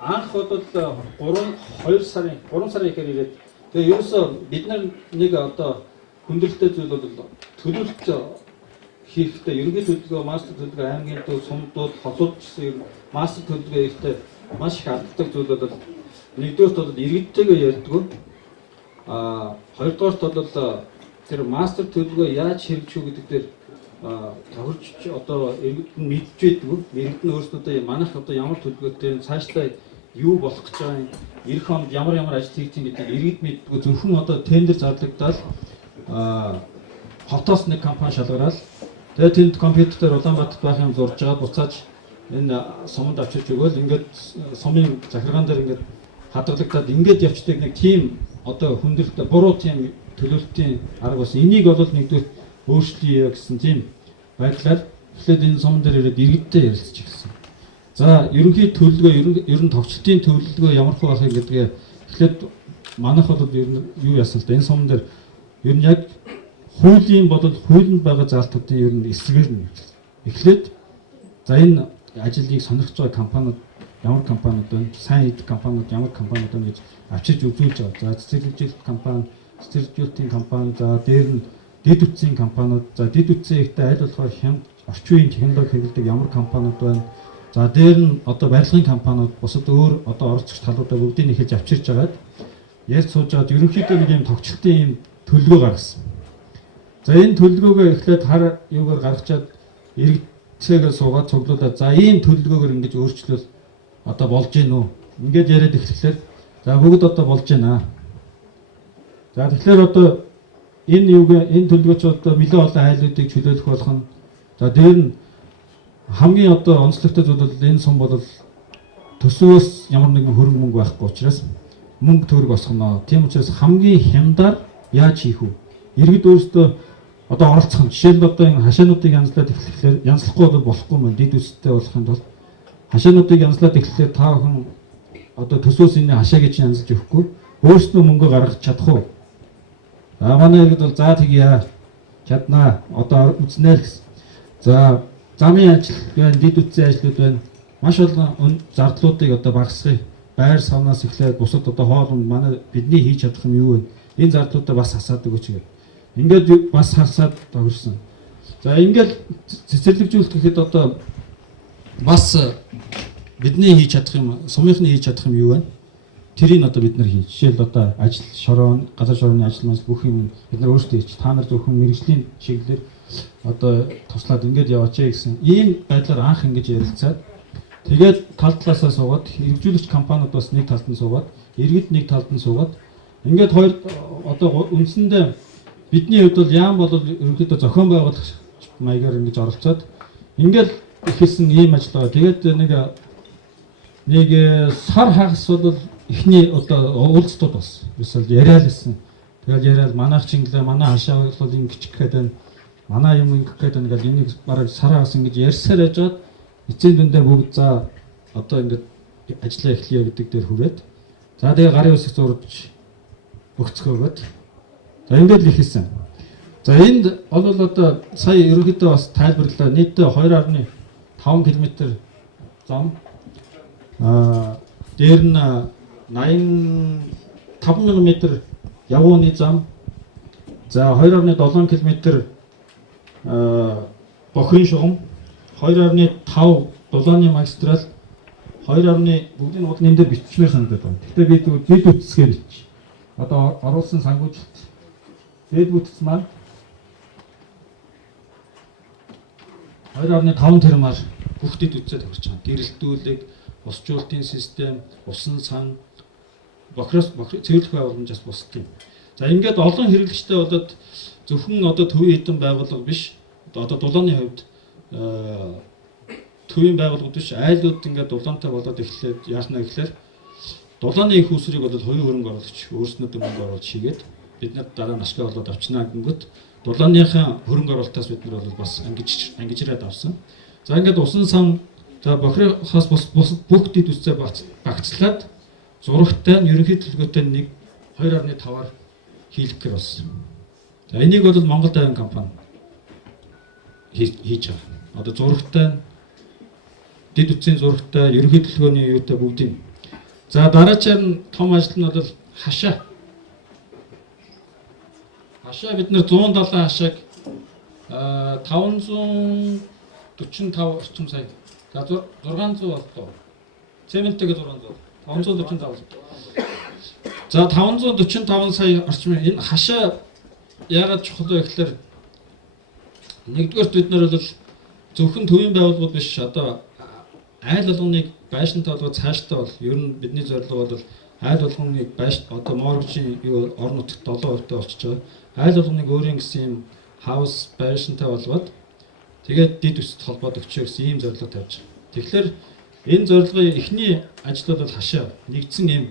анх бол 3 сарын ихээр ирээд тэгээ ерөөсөө бид нар нэг одоо хүндрэлтэй зүйл бол төлөвлөлт хийхдээ ерөнхий төлөвлөгөө, мастер төлөвлөгөө, аймгийн төв, сумдууд, холууд гэсэн ер нь мастер төлөвлөгөө ихтэй маш их алддаг зүйл бол нэгдүгээрт бол иргэдтэйгээ ярьдгүй. Хоёрдугаарт бол тэр мастер төлөвлөгөө яаж хэрэгжих үү гэдэг дээр тохирч одоо иргэд нь мэдж байдгүй. Иргэд нь өөрсдөө манайх одоо ямар төлөвлөгөөтэй цаашдаа юу болох гэж байгаа юм, эх хонд ямар ажил хийх юм гэдгийг иргэд мэддгүй. Зөвхөн одоо тендер зарлагдаад хотоос нэг компани шалгараад тэгээд тэнд компьютер дээр Улаанбаатарт байх юм зурж байгаа буцааж энэ суманд авчирч өгөөл ингээд сумын захиргаан дээр ингээд хадгалагдаад ингээд явцдаг нэг тим одоо хүндрэлтэй буруу тим төлөвлөлтийн арга бас энийг бол нэгдүгээр өөрчлөе гэсэн тийм байдлаар эхлээд энэ сум дээр ирээд иргэдтэй ярилцж эхэлсэн. За ерөнхий төлөвлөгөө ер нь товчлтын төлөвлөгөө ямар хөө байх гэдгээ эхлээд манайх бол ер нь юу яасан л да энэ сум дээр ер нь яг хуулийн бодол хуулинд байгаа заалтуудын ер нь эсрэгээр нь эхлээд за энэ ажлыг сонирхож байгаа компаниуд ямар компаниуд байна, сайн идэх компаниуд ямар компаниуд байна гэж авчирч үзүүлж байгаа. За цэцэрлэгжүүлэлт компани, цэцэрлэгжүүлэлтийн компани, за дээр нь дэд үтсийн компаниуд, за дэд үтсийн ихтэй аль болохоор орчин үеийн технологи хэрэглэдэг ямар компаниуд байна. За дээр нь одоо барилгын компаниуд, бусад өөр одоо оролцогч талуудаа бүгдийг нэхэж авчирч байгаад ярьж сууж байгаад ерөнхийдөө нэг юм товчлтын юм төлөвлөгөө гаргасан. За энэ төлөвлөгөөгөө эхлээд хар юугаар гаргачаад иргэдтэйгээ суугаад цуглуулад за ийм төлөвлөгөөгөр ингэж өөрчлөл одоо болж гин үү? Ингээд яриад эхлэхээр за бүгд одоо болж байна. За тэгэхээр одоо энэ төлөвлөгөөч одоо нэлээд олон айлуудыг чөлөөлөх болох нь за дээр нь хамгийн одоо онцлогтой зүйл бол энэ сум бол төсвөөс ямар нэгэн хөрөнгө мөнгө байхгүй учраас мөнгө төгрөг босгоно. Тийм учраас хамгийн хямдаар яаж хийх вэ? Иргэд өөрсдөө одоо оролцох юм. Жишээлбэл одоо энэ хашаануудыг янзлаад эхлэхээр янзлахгүй бол болохгүй мөн дид үстэй болохын тулд хашаануудыг янзлаад эхлэхээр та бүхэн одоо төсвөөс энэ хашаа гэж янзлж өгөхгүй өөрсдөө мөнгө гаргаж чадах уу? Манай иргэд бол за тэгье чаднаа одоо үзнэ л гэсэн. За замын ажил байна, дид үтсийн ажлууд байна. Маш олон зардлуудыг одоо багасгая. Байр савнаас эхлээд бусад одоо хоолнд манай бидний хийж чадах юм юу вэ? Энэ зардлуудаа бас хасаад өгөөч гэх. Ингээд бас хасаад тохирсон. За ингээд цэцэрлэгжүүлэлт гэхэд одоо бас бидний хийж чадах юм, сумынхны хийж чадах юм юу вэ? Тэрийг одоо бид нар хийж. Жишээл одоо ажил шорон, газар шороны ажил маш бүх юм бид нар өөрсдөө хийж. Та нар зөвхөн мэрэгжлийн чиглэлээр одоо туслаад ингээд яваач гэсэн. Ийм байдлаар анх ингэж ярилцаад тэгээд тал талаасаа суугаад хэрэгжүүлэгч компаниуд бас нэг талд нь суугаад, иргэд нэг талд нь суугаад ингээд хоёр одоо үндсэндээ бидний хувьд бол яам бол ерөнхийдөө зохион байгуулах маягаар ингэж оролцоод ингээд ихсэн ийм ажил байгаа. Тэгээд нэг сар хагас бол эхний одоо уулзтууд бас эсвэл яриад ирсэн. Тэгээд яриад манайх чинглээ, манай хашаа бол ингэж гэхэд манай юм ингэж гэхэд ингээд энийг бараг сар хагас ингэж ярьсаар яжгаад эцсийн дүндээ бүгд за одоо ингээд ажиллаа эхлэе гэдэг дээр хүрээд за тэгээ гарын үсэг зурж өгцгөөгөөд за ингээд л ихсэн. За энд бол одоо сая ерөнхийдөө бас тайлбарлалаа. Нийтдээ 2.5 км зам дээр нь 85,000 м явууны зам. За 2.7 км бохирын шугам, 2.5 дулааны магистрал, 2. бүгдийн уул нэмдэ бичмээр санагдаад байна. Гэхдээ бид дэд үтсгээр бич. Одоо оруулсан сангуужилт дэд үтс маань 2.5 тэрмаар бүх дэд үтсэд тохирч байгаа. Гэрэлтүүлэг, усжуулалтын систем, усан сан, цэвэрлэх байгууламжаас бусдын. За ингээд олон хэрэглэгчтэй болоод зөвхөн одоо төвийн хэдэн байгууллага биш. Одоо дулааны хувьд төвийн байгууллагууд биш, айлууд ингээд дулаантай болоод эхлээд яахна гэхлээр дулааны их усрыг бол хувийн хөрөнгө оруулагч өөрснөө мөнгө оруулж хийгээд бид нар дараа нь ашиг олоод авчнаа гингөт дулааныхаа хөрөнгө оруулалтаас бид нар бол бас ангижраад авсан. За ингээд усан сан за бохирохоос бүх дэд үстэй багцлаад зурагтай нь ерөнхий төлөвлөгөөтэй нэг 2.5-аар хийх гэр болсон. За энийг бол Монгол Дайван компани хийж байгаа. Одоо зурагтай дэд үтсийн зурагтай ерөнхий төлөвлөгөөний юутай бүгдийг. За дараачаар нь том ажил нь бол хашаа. Хашаа бид нэр 170 хашааг 545 орчим сая. За 600 боллоо. Цементтэйгээ 600. 545. За 545 сая орчим энэ хашаа яагаад чухал вэ гэхээр нэгдүгээрт бид нар бол зөвхөн төвийн байгууллагууд биш одоо айл болгоныг байшинтай болгоод цааштай бол ер нь бидний зорилго бол айл болгоныг одоо моргжийн орон нутагт 7% болчихж байгаа. Айл болгоныг өөрийн гэсэн юм хаус байшинтай болгоод тэгээд дид үсэд холбоод өгчөө гэсэн ийм зорилго тавьж байгаа. Тэгэхээр энэ зорилгын эхний ажил бол хашаа нэгдсэн юм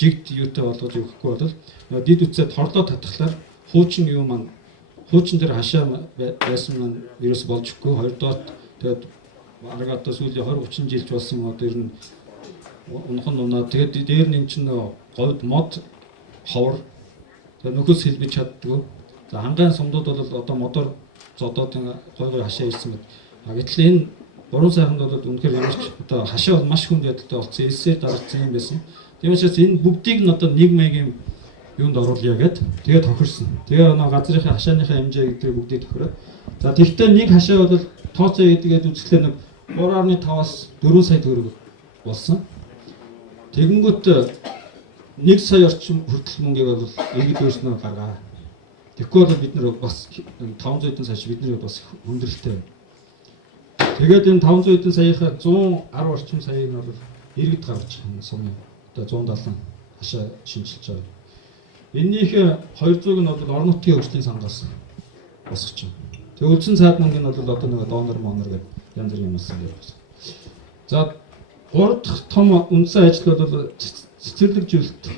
жигд юутай болгож өгөхгүй бол дид үсэд хорлоо татхлаар хуучин юу маань хуучин дээр хашаа байсан нь ерөөс болж өгөхгүй. Хоёрдоот тэгээд арга одоо сүүлийн 20-30 жилч болсон одоо ер нь унхан унаа тэгээд дээр нь чинь говьд мод ховор тэгээд нөхөс хэлбэж чаддгүй. За хангаан сумдууд бол одоо модоор зодоод гой хашаа ирсэн мэт. Гэтэл энэ буруу сайханд бол үнэхээр ямарч одоо хашаа бол маш хүнд ядалтай болсон. Элсээр дарагдсан юм байсан. Тийм учраас энэ бүгдийг нь одоо нэг маягийн юунд оруулъя гэд тэгээд тохирсон. Тэгээ газрынхаа хашааныхаа хэмжээ гэдэг бүгдийг тохироо. За тэгвэл нэг хашаа бол тооцоо гэдгээд үзэхлээр нэг 3.5-аас 4 сая төгрөг болсон. Тэгэнгүүт 1 сая орчим хүртэл мөнгөийг бол иргэд өөрснөө гаргаа. Тэгэхгүй бол бид нэр бас 500 хэдэн сая бидний бас хүндрэлтэй. Тэгээд энэ 500 хэдэн саяхаа 110 орчим саяыг нь бол иргэд гаргаж байгаа сумын одоо 170 хашаа шинжилж байгаа. Эннийх 200-г нь бол орон нутгийн хөгжлийн сангаас босгож байна. Тэг үлдсэн цаад мөнгө нь бол одоо нэг донор гэдэг янз бүрийн юм болсон гэж байна. За 3 дахь том үндсэн ажил бол цэцэрлэгжүүлэлт.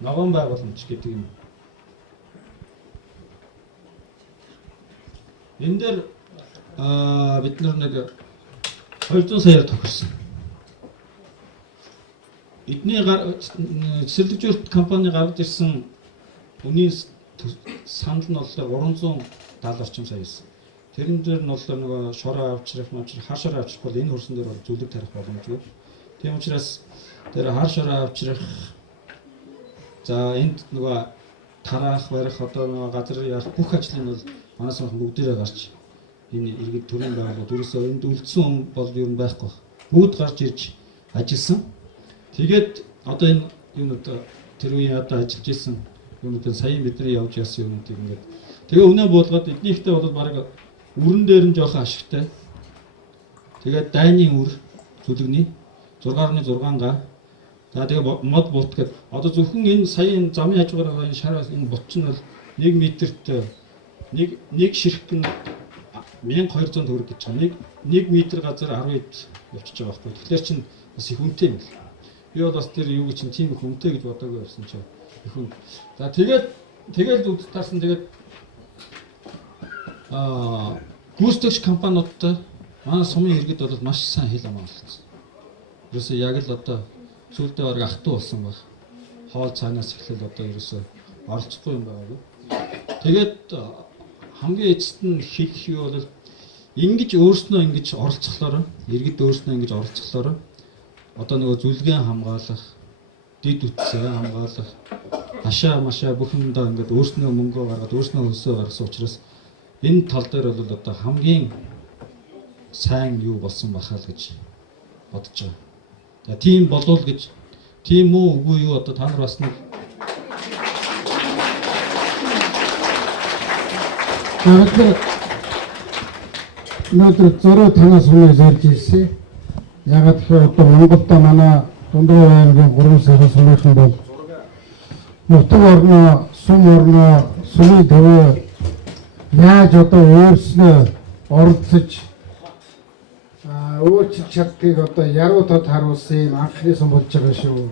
Ногоон байгууламж гэдэг юм. Энэ дээр бид нэг 200 саяар тохирсон. Эдний цэцэрлэгжүүлэлт компани гаргаж ирсэн үнийн санал нь бол 370 орчим сая байсан. Тэрэн дээр нь бол нөгөө шороо авчрах, хар шороо авчрах бол энэ хөрсөн дээр бол зөвлөг тарих боломжгүй. Тийм учраас тэр хар шороо авчрах за энд нөгөө тараах, барих одоо нөгөө газар яах бүх ажлын бол манаас бүгдээрээ гарч энэ иргэд төрийн байгууллагууд ерөөсөө энд үлдсэн хүн бол юу байхгүй. Бүгд гарч ирж ажилласан. Тэгээд одоо энэ юунууд тэр үеийн одоо ажиллаж исэн юунууд сая бидний явж яасан юунуудыг ингээд тэгээ өнөө буулгаад эднийхтэй бол баг үрэн дээр нь жоохон ашигтай. Тэгээд дайны үр зүлэгний 6.6 га. За тэгээ мод бут гэдэг одоо зөвхөн энэ саяын замын хажуугаар энэ шараас энэ бут нь бол 1 метрт нэг ширхэг нь 1200 төгрөг гэж байна. 1 метр газар 10 хэд явчихж байгаа байхгүй. Тэгэхээр чинь бас их үнэтэй юм л. Би бол бас тэр юу чинь тийм их үнэтэй гэж бодоогүй байсан чинь их хүн. За тэгээд үд таарсан тэгээд гүйцэтгэгч компаниудтай манай сумын иргэд бол маш сайн хэл амаа болсон. Ерөөсөө яг л одоо сүүлдээ бараг ахтуу болсон баг. Хоол цаанаас эхлэл одоо ерөөсөө оролцохгүй юм байгаагүй. Тэгээд хамгийн эцэст нь хэлэх юу бол ингэж өөрснөө ингэж оролцохлоор иргэд өөрснөө ингэж оролцохлоор одоо нөгөө зүлгэн хамгаалах, дид үтсээ хамгаалах, хашаа машаа бүх юмдаа ингээд өөрснөө мөнгөө гаргаад өөрснөө хөлсөө гаргасан учраас энэ тал дээр бол одоо хамгийн сайн юу болсон бахаа л гэж бодож байгаа. За тийм болов гэж тийм үү үгүй юу одоо та нар бас нэг өнөөдөр зөрөө танаас өмнө зорж ирсэн. Ягаад гэхээр одоо Монголд манай дундуур аймгийн 3 сарын сумын бол нутаг орноо, сум орноо, сумын төвөө яаж одоо өөрснөө оролцож өөрчлөх чаддгийг одоо яруудад харуулсан юм анхны сум болж байгаа шүү.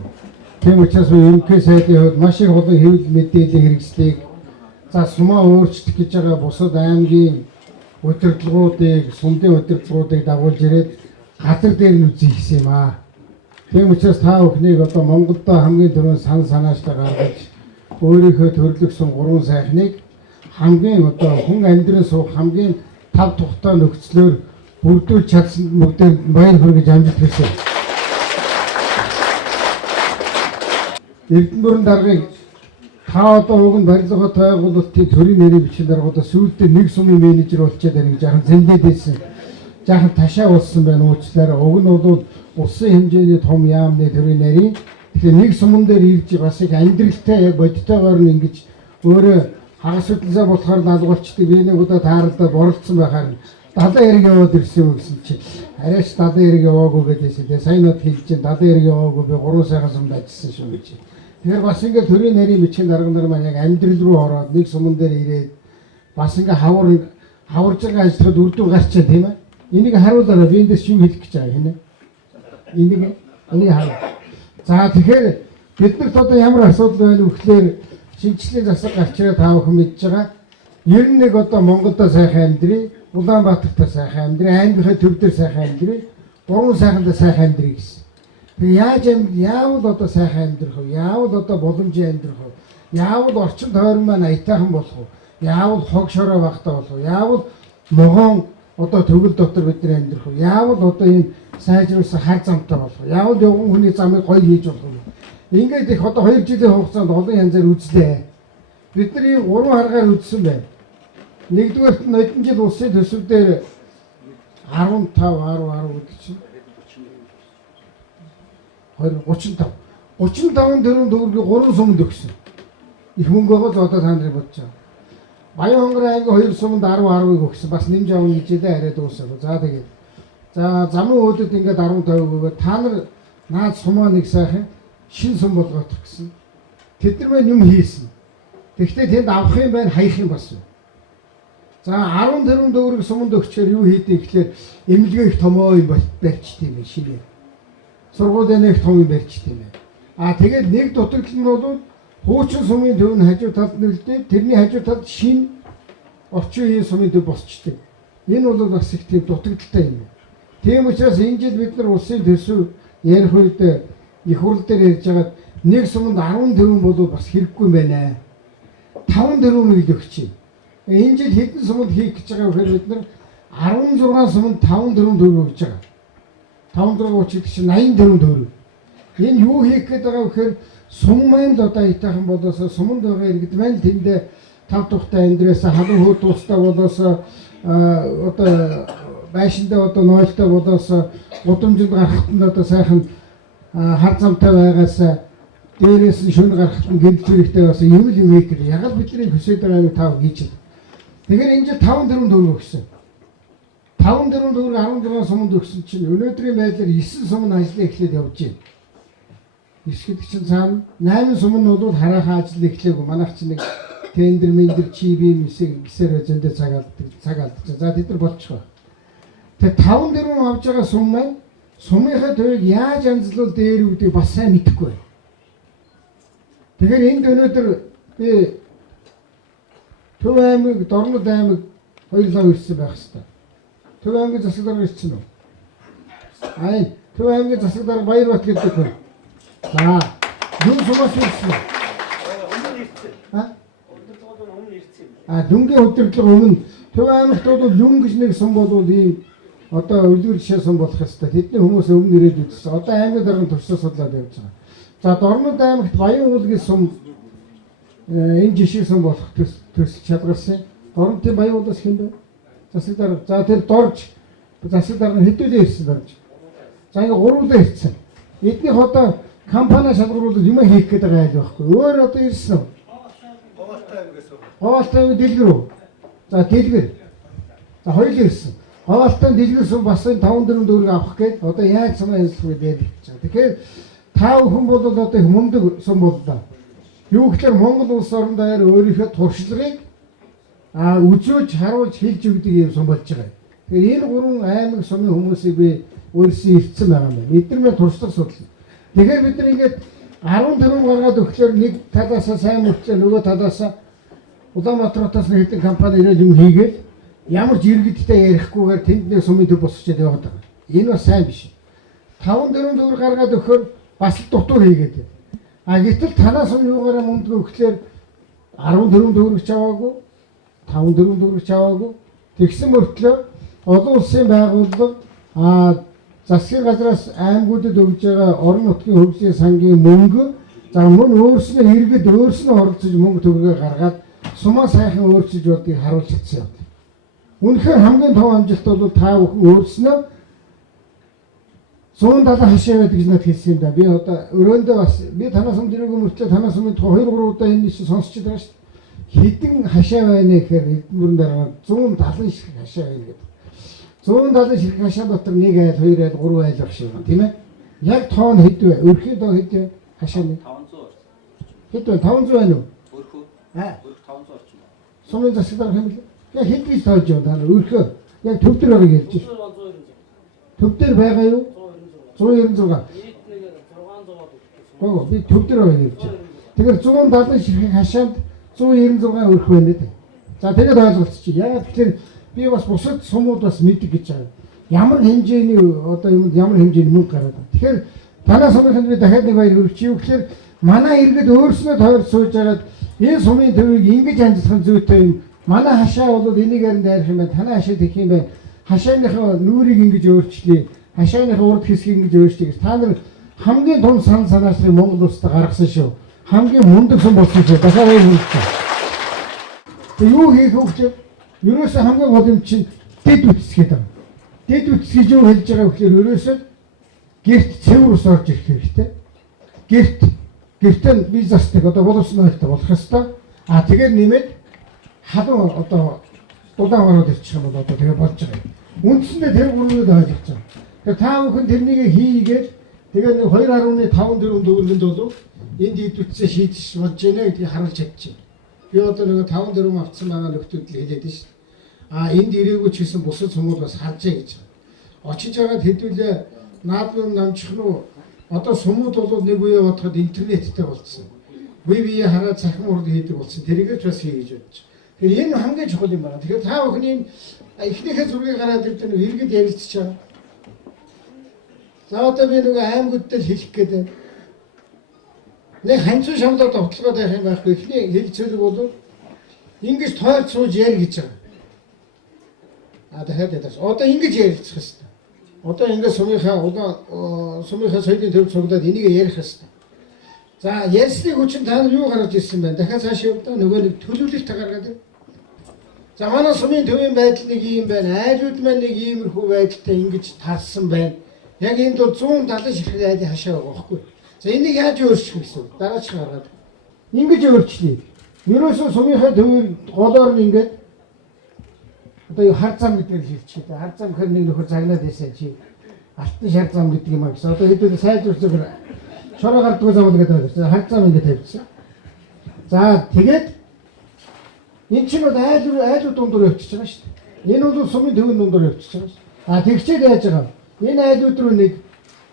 Тийм учраас МК сайдын хувьд маш их олон хэвлэл мэдээллийн хэрэгслийг за сумаа өөрчлөх гэж байгаа бусад аймгийн удирдлагуудыг, сумдын удирдлагуудыг дагуулж ирээд газар дээр нь үзье гэсэн юм аа. Тийм учраас та бүхнийг одоо Монголд хамгийн түрүүнд санаачлаа гаргаж өөрийнхөө төрлөختсөн 3 сайхныг хамгийн одоо хүн амьдран суух хамгийн тав тухтай нөхцлөөр бүрдүүлж чадсан бүгдээр баяр хүргэж амжилт хүсье. Эрдэнэбүрэн даргыг та одоо уг нь барилга байгуулалтын төрийн нэрийн бичгийн даргуудаа сүүлдээ нэг сумын менежер болчиход байна гэж жаахан зэмдээдсэн. Жаахан ташаа болсон байна уучлаарай. Уг нь бол улсын хэмжээний том яамны төрийн нэрийн тэгэхээр нэг суман дээр ирж бас их амьдралтай яг бодитойгоор нь ингэж өөрөө хагас хөдлөсөө болохоор налгуулчдаг би нэг удаа тааралдаа боролцсон байхаар далайн хэрэг яваад ирсэн юм гэсэн чинь арайч далайн хэрэг яваагүй гэдээсээ тэгээ сайн нот хэлж чинь далайн хэрэг яваагүй би 3 сайхан сумд ажилласан шүү гэж. Тэгэхээр бас ингээд төрийн нарийн бичгийн дарга нар маань яг амьдрал руу ороод нэг суман дээр ирээд бас ингээд хаварж байгаа ажиллахад үр дүн гарч чаа тийм ээ. Энийг харуулаарай би эндээс юу хэлэх гэж байгаа хинэ. Энийг харуул. За тэгэхээр биднэрт одоо ямар асуудал байна вэ гэхээр шинжлэлийн засаг гарч ирээ та бүхэн мэдж байгаа. 91 одоо Монголдо сайхан амьдрий, Улаанбаатарт сайхан амьдрий, аймгийн төв дээр сайхан амьдрий, гурван сайханд сайхан амьдрий гэсэн. Тэгээ яавал одоо сайхан амьдрах вэ? Яавал одоо боломжтой амьдрах вэ? Яавал орчин тойрон маань аятайхан болох вэ? Яавал хог шороо багтаа болох вэ? Яавал ногоон одоо төгөл дотор бид нар амьдрах вэ? Яавал одоо энэ сайжруулсан хар замтай болох вэ? Яавал явган хүний замыг гоё хийж болох вэ? Ингээд их одоо 2 жилийн хугацаанд олон янзаар үзлээ. Бид нар ийм 3 харгаар үзсэн байна. Нэгдүгээрт нь хэдэн жил улсын төсөв дээр 15 10 гэдэг чинь 35 төгрөгийн төгрөгийг 3 сумд өгсөн. Их мөнгөөгөө одоо та нарыг бодож байгаа. Баян хонгорын аймгийн 2 сумд 10-10-ыг өгсөн. Бас нэмж авах хичээлээ арай дуусах. За тэгээд. За замын хөлөд ингээд 15 өгөөд та нар наад сумаа нэг сайхан шин сум болгоох гэсэн. Тэд нар маань юм хийсэн. Тэгвэл тэнд авах юм байна, хаях юм бас. За 10 төгрөг суманд өгчээр юу хийдэг гэхээр эмнэлгээ их томоо юм барьчт юм шинэ. Сургуулийн нэг том юм барьчт юм. Тэгээд нэг дутагдал нь бол хуучин сумын төв нь хажуу талд нөлдөө тэрний хажуу талд шин орчин үеийн сумын төв босчтой. Энэ бол бас их тийм дутагдaltaй юм. Тийм учраас энэ жил бид нар улсын төсөв ярих үед их хурл дээр ярьж байгаад нэг суманд 10 төгрөг бол бас хэрэггүй байна. 5 төгрөгийг өгч. Энэ жил хэдэн суманд хийх гэж байгаа вэ гэхээр бид нар 16 суманд 5 төгрөг өгч байгаа. 5 төгрөг учрах чинь 80 төгрөг. Энэ юу хийх гээд байгаа вэ гэхээр сум маань одоо итайхан болоосо суманд байгаа иргэд маань тэндээ тав тухтай амьдраасаа халуун хөө туустай болоосо одоо байшиндаа одоо нойлтой болоосо гудамжинд гарахт нь одоо сайхан хар замтай байгаасаа дээрээс нь шөнө гарахт нь гэрэл зэрэгтэй бас юм хийх гэдэг. Яг л бидний хүсэж байгааг тав хийж. Тэгэхээр энэ жил 5 төгрөг өгсөн. 5 төгрөг 16 суманд өгсөн чинь өнөөдрийн байдлаар 9 сум нь ажил эхлээд явж байна. 9 гэдэг чинь цаана 8 сум нь бол хараахан ажил эхлэегүй. Манайх чинь нэг тендер мендер чиби гисээр зөндөө цаг алдчих. За тэд нар болчих. Тэгээ 5 төгрөг авч байгаа сум маань сумынхаа төвийг яаж анзлуул дээр үүдийг бас сайн мэдэхгүй байна. Тэгэхээр энд өнөөдөр би Төв аймаг, Дорнод аймаг хоёулаа ирсэн байх хэвээр. Төв аймгийн засаг дарга ирсэн үү? Төв аймгийн засаг дарга Баярбат гэдэг хүн. За, юу сумаас ирсэн үү? Дүнгийн удирдлага өмнө Төв аймагт бол юм гэж нэг сум болвол ийм одоо үлгэр жишээ сум болох хэвээр. Тэдний хүмүүс өмнө ирээд үзсэн. Одоо аймгийн даргын туршилт судлаад явж байгаа. За, Дорнод аймагт Баян уулгийн сум энэ жишээ сум болох төсөл чадгарсан. Дорнодын Баян уулаас хэн бэ? Засаг дарга. За тэр дорж засаг дарга хэдүүлээ ирсэн дорж. За ингээ гуруулаа ирсэн. Эднийх одоо компани шалгаруулаад юм хийх гээд байгаа айл байхгүй. Өөр одоо ирсэн үү? Хаваалтай дэлгэр үү? За дэлгэр. За хоёул ирсэн. Хаваалтай дэлгэр сум бас 5 төгрөг авах гээд одоо яаж сумаа хэлэх вэ гэж байна. Тэгэхээр та бүхэн бол одоо их мундаг сум боллоо. Юу гэхээр Монгол улс орон даяар өөрийнхөө туршлагыг үзүүлж харуулж хэлж өгдөг юм сум болж байгаа. Тэгэхээр энэ гурван аймаг сумын хүмүүсийг би өөрсдөө ирсэн байгаа юм байна. Эдгээр мэ туршлага судлаа. Тэгэхээр бид нар ингээд 10 төгрөг гаргаад өгөхлөөр нэг талаасаа сайн мөрчлөө нөгөө талаасаа Улаанбаатараас нэгэн компани ирээд юм хийгээд ямар ч иргэдтэй ярихгүйгээр тэнд нэг сумын төв босчод яваад байгаа. Энэ бас сайн биш. 5 төгрөг гаргаад өгөхөөр бас л дутуу хийгээд. Гэтэл танаас юугаараа мөнгө өгөхлөөр 14 төгрөг чаваагүй, 5 төгрөг чаваагүй. Тэгсэн мөртлөө олон улсын байгууллага засгийн газраас аймагуудад өгж байгаа орон нутгийн хөгжлийн сангийн мөнгө За мөн өөрснөө иргэд өөрснөө оролцож мөнгө төгрөгөө гаргаад сумаа сайхан өөрчилж болдгийг харуулж чадсан юм. Үнэхээр хамгийн том амжилт бол та бүхэн өөрснөө 170 хашаа байдаг гэж надад хэлсэн юм да. Би одоо өрөөндөө бас би танаас өмнө мөртлөө танаас өмнө 2-3 удаа энэ шиг сонсч байгаа шүү дээ. Хэдэн хашаа байна гэхээр эдмүрэн дараа 170 ширхэг хашаа байна гэдэг. 170 ширхэг хашаа дотор 1 айл, 2 айл, 3 айл байх шиг байна, тийм ээ? Яг тоон хэд вэ? Өрхий доо хэд вэ? Хашааны 500 орчим. хэд вэ? 500 байна уу? Өрхөө. Өрх 500 орчим. Сумын засаг дарга юм л. Яг хэд гэж тоож байна та нар өрхөө. Яг төв дээр байгааг ярьж байна. Төв дээр байгаа юу? 196. Гоо би төв дээр байгааг ярьж байна. Тэгэхээр 170 ширхэг хашаанд 196 өрх байна дээ. За тэгээд ойлголцчих. Ягаад тэгэхээр би бас бусад сумууд бас мэддэг гэж байгаа. Ямар хэмжээний одоо юмд ямар хэмжээний мөнгө гараад байна. Тэгэхээр танаа сумыханд би дахиад нэг баяр хүргэж юу гэхээр манай иргэд өөрснөө тойрч сууж байгаад энэ сумын төвийг ингэж амжилтхан зүйтэй юм. Манай хашаа бол энийг харин дайрах юм байна. Танаа хашаа гэх юм байна. Хашааныхаа нүрийг ингэж өөрчлөе. Хашааныхаа урд хэсгийг ингэж өөрчлөе гэж та нар хамгийн том санаачлыг Монгол улсад гаргасан шүү. Хамгийн мундаг сум болсон шүү. Дахиад энэ хэлчихэ. Юу хийх вэ? Ерөөсөө хамгийн гол юм чинь дэд үтсгээд байна. Дэд үтс гэж юу хэлж байгаа вэ гэхээр ерөөсөө гэрт цэвэр ус орж ирэх хэрэгтэй. Гэртээ бизнестэй одоо боловсон ойлтой болох ёстой. Тэгээд нэмээд халуун одоо дулаан ороод ирчих юм бол одоо тэгээ болж байгаа юм. Үндсэндээ тэр гурвыг ойлгож байгаа. Тэгэхээр та бүхэн тэрнийг хийгээд тэгээ нэг 2.54 төгрөгөнд бол энд дэд үтсээ шийдэж болж байна гэдгийг харуулж чадчих. Би одоо нэг 5-4 авцсан байгаа нөхдөд л хэлээд шүү. Энд ирээгүй ч гэсэн бусад хүмүүс бас харжээ гэж байна. Очиж байгаад хэдүүлээ наадмын намжих нь одоо сумууд бол нэг үе бодоход интернеттэй болцсон. Бие хараад цахим урд хийдэг болсон. Тэрийгээ ч бас хийж бодож. Тэгэхээр энэ хамгийн чухал юм байна. Тэгэхээр та бүхний эхнийхээ зургийг гараад ирдэг нэг иргэд ярилцж байгаа. За одоо би нэг аймагуудтай хэлэх гэдэг. Нэг ханцуу шамдаа товтлогоод байх юм байхгүй. Эхний хэлцүүлэг бол ингэж тойрч сууж ярь гэж байгаа. Дахиад ядаж. Одоо ингэж ярилцах хэрэгтэй. Одоо ингээд сумынхаа соёлын төв цуглаад энийг ярих хэрэгтэй. За ярьсны хүчин та нар юу гаргаж ирсэн байна? Дахиад цааш явдаа нөгөө нэг төлөвлөлт гаргаад ир. За манай сумын төвийн байдал нэг юм байна. Айлууд маань нэг иймэрхүү байдалтай ингэж тарсан байна. Яг энд бол 170 ширхэг айлын хашаа байгаа байхгүй. За энийг яаж өөрчлөх гэсэн? Дараач гаргаад. Ингэж өөрчлөе. Ерөөсөө сумынхаа төвийг голоор нь ингээд одоо хар зам гэдэг нь хэлчихээ. Хар зам гэхэр нэг нөхөр загнаад байсан чи алтан шар зам гэдэг юм аа гэсэн. Одоо хэдүүл сайжруулж байгаа шороо гардгүй зам л гэдэг байна. Хар зам ингэ тавьчихсан. За тэгээд энэ чинь бол айлууд дундуур явчихж байгаа шүү дээ. Энэ бол сумын төвийн дундуур явчихж байгаа шүү. Тэгчээд яаж байгаа? Энэ айлууд руу нэг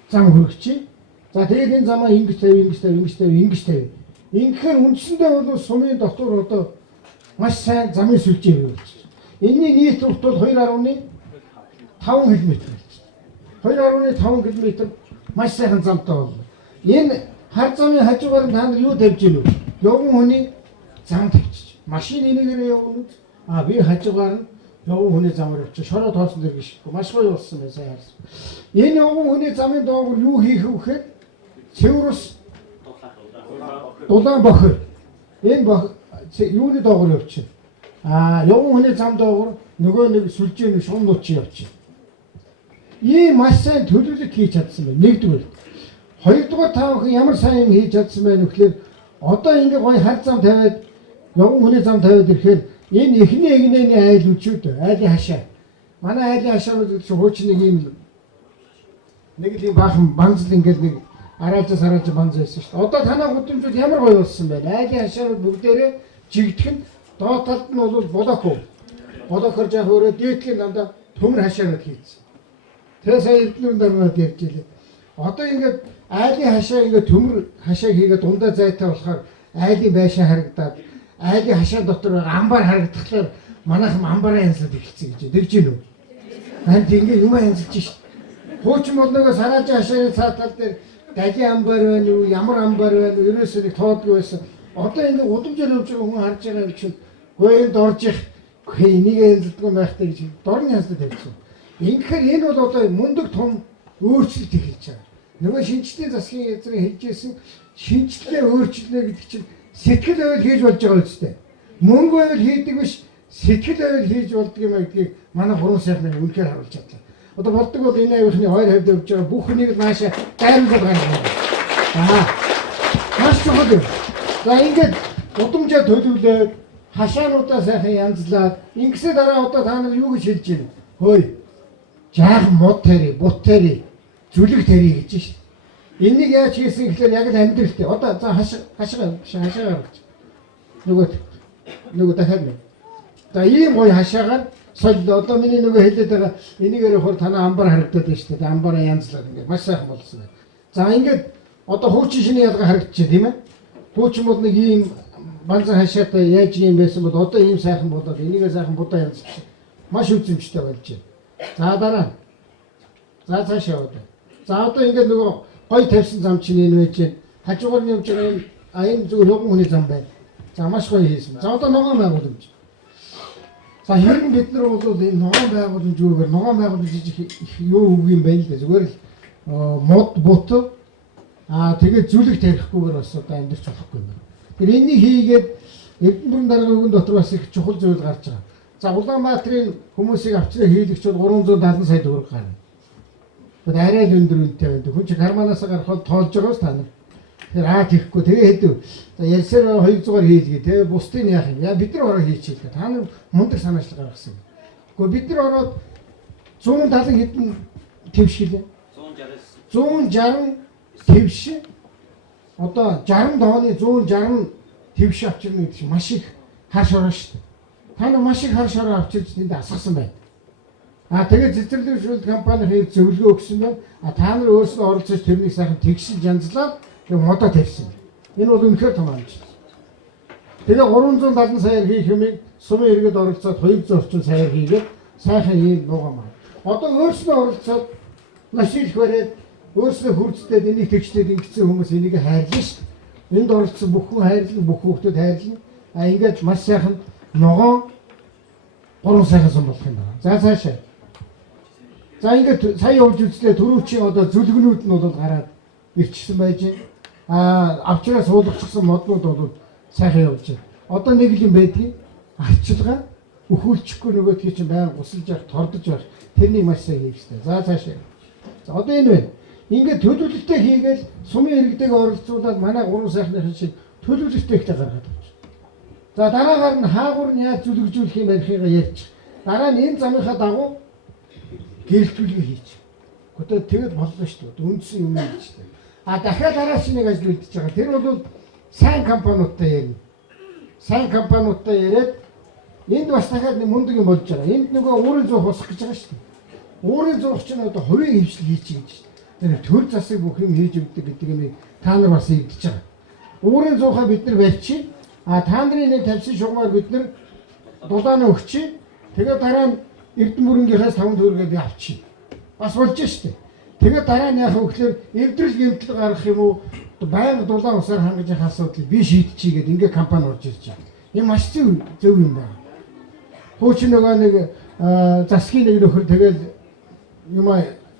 зам хөргөчий. За тэгээд энэ замаа ингэж тавь. Ингэхээр үндсэндээ бол сумын дотор одоо маш сайн замын сүлжээ бий болчих. Энэний нийт урт бол 2.5 км. 2.5 км маш сайхан замтай болно. Энэ хар замын хажуугаар та нар юу тавьж гинүү? Явган хүний зам тавьчих. Машин энийгээр явна. Би хажуугаар нь явган хүний замаар явчих. Шороо тоосон дэр гიშгүй. Маш гоё болсон байна сайн харсан. Энэ явган хүний замын доогуур юу хийх вэ гэхээр цэвэрс дулаан бохор. Энэ юуны доогуур явчих. Явган хүний зам доогуур нөгөө нэг сүлжээний шугамнууд чи явчих. Ийм маш сайн төлөвлөлт хийж чадсан байна. Нэгдүгээр. Хоёрдугаар та бүхэн ямар сайн юм хийж чадсан байна вэ гэхээр одоо ингэ гоё хар зам тавиад явган хүний зам тавиад ирэхээр энэ эхний эгнээний айл үчүүд айлын хашаа. Манай айлын хашаа гэдэг чинь хуучин нэг юм нэг л юм баахан банзл ингээд нэг араажаас банз байсан шүү дээ. Одоо танаа гудамжууд ямар гоё болсон байна. Айлын хашаанууд бүгдээрээ жигдэх нь доод талд нь бол блоков. Блокор жаа хөөрөө дээдлийн дандаа төмөр хашаанууд хийсэн. Тэгээ сая эрдэнэт дараад ярьж илээ. Одоо ингээд айлын хашаа ингээд төмөр хашааг хийгээд дундаа зайтай болохоор айлын байшаа харагдаад айлын хашаа дотор байгаа амбар харагдахлаар манайхан амбараа янзлаад эхэлсэн гэж дэгж гин үү? Мант ингээд юм янзлж шít. Хуучин болногоо сараажи хашааны цаатал дээр дажи амбар байна уу, ямар амбар байна уу, ерөөсөө нэг тоодгүй байсан. Одоо ингээд удамжаар явж байгаа хүн харж байгаа юм чинь гойд орж их энийг янзлдгүй байхтай гэж дорн янзлаад тавьсан. Ингэхээр энэ бол одоо мундаг том өөрчлөлт эхэлж байгаа. Нөгөө шинжлэлийн засгийн газрын хэлжсэн шинжлэлээ өөрчлөлөө гэдэг чинь сэтгэл байвал хийж болж байгаа үстэй. Мөнгө байвал хийдэг биш, сэтгэл байвал хийж болдго юм гэдгийг манай гурван сайхны үнэхээр харуулж чадлаа. Одоо болдог бол энэ аюулхны хоёр хавьд явж байгаа бүх хүнийг наашаа дайруулаад гаргана. Маш чухал юм. За ингээд удамжаа төлөвлөөд хашаануудаа сайхан янзлаад ингэсээ дараа одоо та нар юу гэж хэлж байна? Хөөе. Жаахан мод тари, бут тари, зүлэг тари гэж шээ. Энийг яаж хийсэн гэхээр яг л амьдралтай. Одоо за хашаа гаргаж. Нөгөө дахиад нэг. За ийм гоё хашаагаар сол одоо миний нөгөө хэлээд байгаа энийг ярихаар танаа амбар харагдаад байна шүү дээ. Амбараа янзлаад ингээд маш сайхан болсон байна. За ингээд одоо хуучин шинэ ялгаа харагдчихэ тийм ээ. Хуучин бол нэг ийм банзан хашаатай яаж юм байсан бол одоо ийм сайхан болоод энийгээ сайхан будаа янзлчих. Маш үзэмжтэй болж байна. За дараа. За цаашаа яваа. За одоо ингээд нөгөө гой тавьсан зам чинь энэ байж байна. Хажуугаар нь явж байгаа юм энэ зүгээр хөвгөн хүний зам байна. За маш гоё хийсэн. За одоо ногоон байгууламж. За хэрэг бид нар бол энэ ногоон байгууламж зүгээр ногоон байгууламж юу үг юм бэ л дээ. Зүгээр л мод бут тэгээд зүлэг тарихгүйгээр бас одоо амьдрч болохгүй юм байна. Тэр энийг хийгээд Эрдэнэбургийн дарга өвгөн дотор бас их чухал зүйл гарч байгаа. За Улаанбаатарын хүмүүсийг авчраа хийлэгч бол 370 сая төгрөг гарна. Тэгээд арай л өндөр үнэтэй байдаг. Хүн чинь карманаас гарахад тоолж байгааз та нар. Тэр тийхгүй тэгээ хэдэв. За ялсаар 200-аар хийлгээ тэгээ бусдын яах юм. Яа бид нар ороо хийчихлээ. Та нар мундаг санаачлал гаргасан. Гэхдээ бид нар ороод 170 хэдэн твшгэлээ. 160 твш. Одоо 60 тооны 160 твш авчирна гэдэг чинь маш их хаш ороо шүү дээ. Та нар маш их хаш ороо авчирч тэнд асгасан байна. Тэгээд цэцэрлэгшүүлэлт компани хэрэг зөвлөгөө өгсөн байна. Та нар өөрсдөө оролцож тэрнийг сайхан тэгшил янзлаад модоо тавьсан. Энэ бол үнэхээр том амжилт. Тэгээ 370 саяар хийх юмыг сумын иргэд оролцоод 200 орчим саяар хийгээд сайхан ийм нугамаа. Одоо өөрсдөө оролцоод маш их бариад өөрсдөө хурцдээд энийг тэгшлээд ингэсэн хүмүүс энийг хайрлаа шүү дээ. Энд оролцсон бүх хүн хайрлан, бүх хүүхдүүд хайрлан. Ингээд маш сайхан ногоо гурван сайхан сум болох юм байна. За цаашаа. За ингээд сая явж үзлээ төрөвчийн одоо зүлгэнүүд нь бол гараад ирчихсэн байж байна. Авчраа суулгачихсан моднууд бол сайхан явж байна. Одоо нэг л юм байдгийг арчилгаа өхүүлчихгүй нөгөө тийм чинь байнга гусалж явах, тордож явах. Тэрнийг маш сайн хийх хэрэгтэй. За цаашаа. За одоо энэ байна. Ингээд төлөвлөлтөө хийгээл сумын иргэдэг оролцуулаад манай гурван сайхны шиг төлөвлөлтөө ихтэй гаргаад авчих. За дараагаар нь хаагур нь яаж зүлгжүүлэх юм барихыгаа ярьчих. Дараа нь энэ замынхаа дагуу гэрэлтүүлгээ хийчих. Одоо тэгээд боллоо шүү дээ. Үндсэн юм гэж шүү дээ. Дахиад араас нэг ажил үлдчихэж байгаа. Тэр бол сайн компаниудтай ярина. Сайн компаниудтай яриад энд бас дахиад нэг мундаг юм болж байгаа. Энд нөгөө уурын зуух усах гэж байгаа шүү дээ. Уурын зуух чинь одоо хувийн хөвшил хийчих гэж шүү дээ. Тэр төр засыг бүх юм хийж өгдөг гэдэг юм та нар бас хийгдэж байгаа. Уурын зуухаа бид нар барьчих. Та нарын нэг тавьсан шугамаар бид нар дулааны өгчих. Тэгээд дараа нь Эрдэнэбүрэнгийнхээс 5 төгрөгийг би авчих. Бас болж шүү дээ. Тэгээд дараа нь яах вэ гэхээр эвдрэл гэмтэл гаргах юм уу байнга дулаан усаар хангаж явах асуудал би шийдчихье гэдэг ингээ компани орж ирж байгаа. Энэ маш зөв юм байна. Хуучин нөгөө нэг засгийн нэг нөхөр тэгэл юм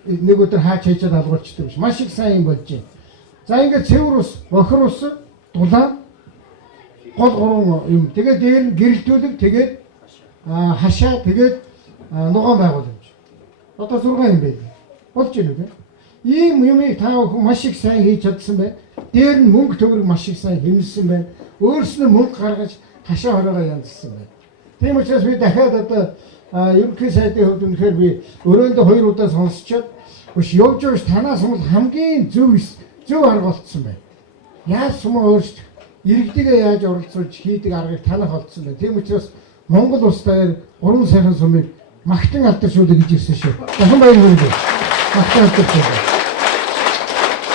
нэг өдөр хаач хайчаад алгуулчихдаг биш. Маш их сайн юм болж байна. За ингээд цэвэр ус, охир ус, дулаан гол гурван юм. Тэгээд дээр нь гэрэлтүүлэг, тэгээд хашаа, тэгээд ногоон байгууламж. Одоо 6 юм байна. Болж байна үү? Ийм юмыг та бүхэн маш их сайн хийж чадсан байна. Дээр нь мөнгө төгрөг маш их сайн хэмнэсэн байна. Өөрснөө мөнгө гаргаж хашаа хороогоо янзсан байна. Тийм учраас би дахиад одоо ерөнхий сайдын хувьд үнэхээр би өрөөндөө 2 удаа сонсчоод биш явж явж танаас бол хамгийн зөв арга болцсон байна. Яаж сумаа өөрчлөх, иргэдийгээ яаж оролцуулж хийдэг аргыг танах олдсон байна. Тийм учраас Монгол улс даяар 3 сайхан сумыг магтан алдаршуулъя гэж ирсэн шүү. Дахин баяр хүргэе. Магтан алдаршуулъя.